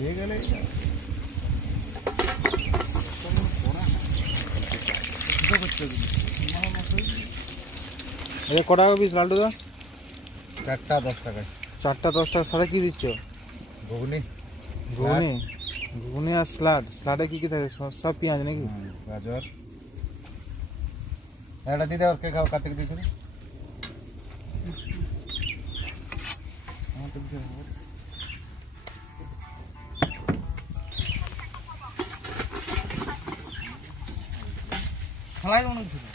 ले गए আচ্ছা ক টাকা পিস লালটু দা? 4টা 10 টাকা। 4টা 10 টাকা। সাথে কি দিচ্ছ? ঘুগনি ঘুগনি। ঘুগনি আর স্যালাড। স্যালাডে কি কি থাকে? সব পেঁয়াজ নাকি? গাজর এটা দিতে আর কে খাও কার্তিক দিতে খালাই মনে হচ্ছে